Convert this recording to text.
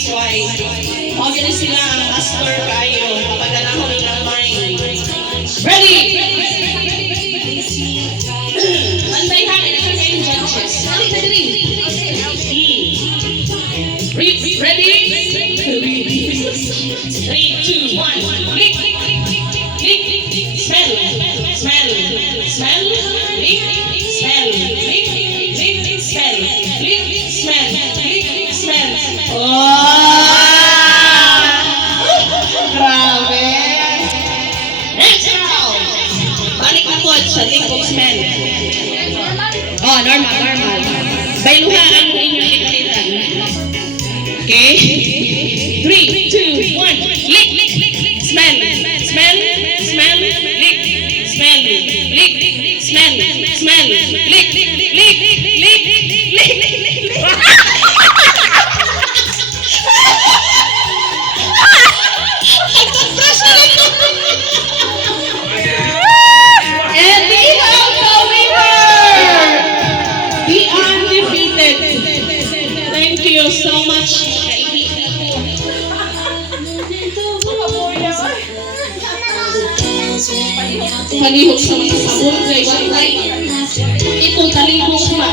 that's why. Obviously sila ang master kayo. Papadala ko rin ang mind. Ready? Bantay ha, ilagay kayong judges. Ready? Ready? 3, 2, 1. Lick! Lick! Smell! Smell! Smell! Lick! Smell! Lick! Lick! Smell! Lick! Smell! Lick! Smell! Oh! Grabe! Next round! Balik ako sa lick of smell. Oh, normal. Bailuhaan mo inyong ikalitan. Okay? 3, 2, 1. Lick! Smell! Smell! Smell! Lick! Smell! Lick! Smell! Smell! Lick! Lick! Lick! Lick! And we have the winner! The undefeated. Thank you so much. Palihog sa mga sabon, guys. Tipong talihog pa.